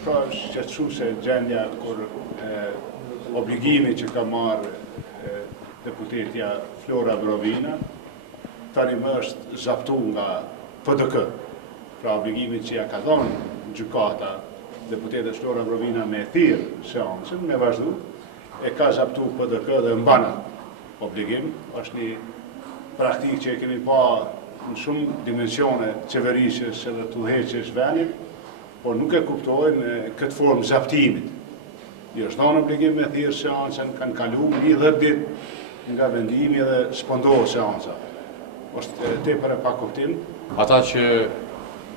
Pra shqetësuese gjendja kur obligimi që ka marrë deputetja Flora Brovina tani më është zbatuar nga PDK. Pra obligimi që ja ka dhënë gjykata deputetës Flora Brovina me thirrë seancën, me vazhdu, e ka zbatuar PDK dhe mban obligim. Është një praktikë që e kemi pa në shumë dimensione qeverisjes edhe të udhëheqjes vendit, por nuk e kuptojnë këtë formë zaptimit. I është dhënë obligim me thirrë seancën, kanë kaluar 10 ditë nga vendimi dhe s'pondohet seanca. Është tepër e pa kuptim. Ata që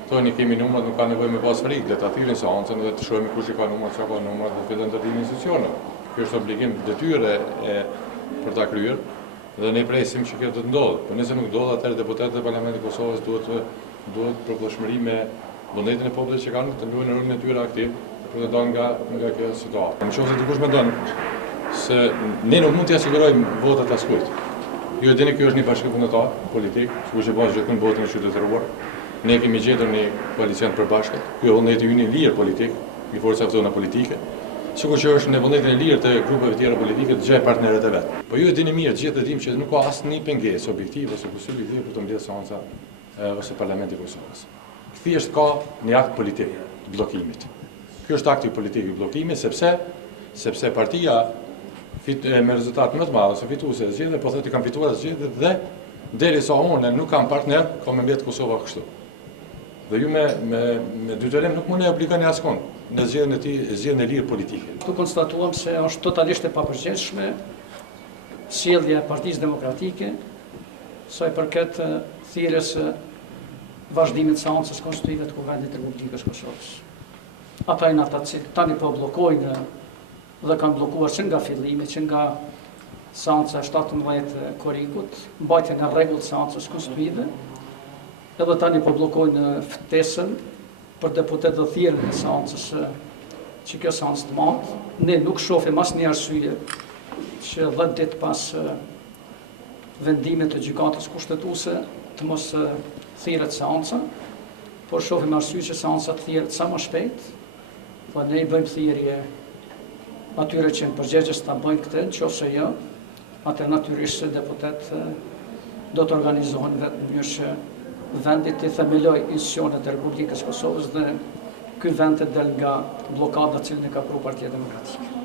thoni kemi numrat nuk ka nevojë me pas frikë, le ta thirrin seancën dhe të shohim kush i ka numrat, çka ka numrat dhe fillojnë të dinë institucionet. Ky është obligim detyrë për ta kryer dhe ne presim që kjo të ndodhë. Po nëse nuk ndodh, atëherë deputetët e Parlamentit të Kosovës duhet përkohshmëri me vullnetin e popullit që kanë të luajnë rolin e tyre aktiv për të dalë nga kjo situatë. Nëse dikush mendon se ne nuk mund t'i sigurojmë votat askujt. Ju e dini, kjo është një bashkëpunëtar politik, sikur që bën gjithmonë votën e qytetëruar. Ne kemi gjetur një koalicion përbashkët. Ky është vullneti ynë i lirë politik, i forca автономна politike. Sikur që është në vullnetin e lirë të grupeve tjera politike të gjej partnerët e vet. Po ju e dini mirë, gjithë e dimë që nuk ka asnjë pengesë objektive ose subjektive për të mbledhur seanca ose Parlamenti i Kosovës. Thjesht ka një akt politik të bllokimit. Ky është akti politik i bllokimit sepse partia me rezultat më të madh ose fituese e zgjedhjeve, po thotë kanë fituar zgjedhjet dhe derisa unë nuk kam partner, ka më mbet Kosova kështu. Dhe ju me dytërim nuk mund të obligoni askund në zgjedhjen e lirë politike. Tu konstatuam se është totalisht e papërgjithshme sjellja e Partisë Demokratike sa i përket thirrjes vazhdimit të seancës konstitutive të Kuvendit të Republikës Kosovës. Ata janë ata që tani po bllokojnë dhe kanë bllokuar që nga fillimi, që nga seanca 17 korikut, mbajtja nga rregullt seancës konstitutive, edhe tani po bllokojnë ftesën për deputet dhe thirrjen e seancës që kjo seancë të madh. Ne nuk shohim asnjë arsye që 10 ditë pas vendimit të gjykatës kushtetuese të mos thirret seanca, por shohim arsye që seanca të thirret sa më shpejt, po ne I bëjmë thirrje atyre që në përgjegjës ta bëjnë këtë, nëse jo, atë natyrisht se deputet do të organizohen vetë në mënyrë që vendi të themelojë institucionet e Republikës Kosovës dhe ky vend të del nga bllokada që ka pru Partia Demokratike.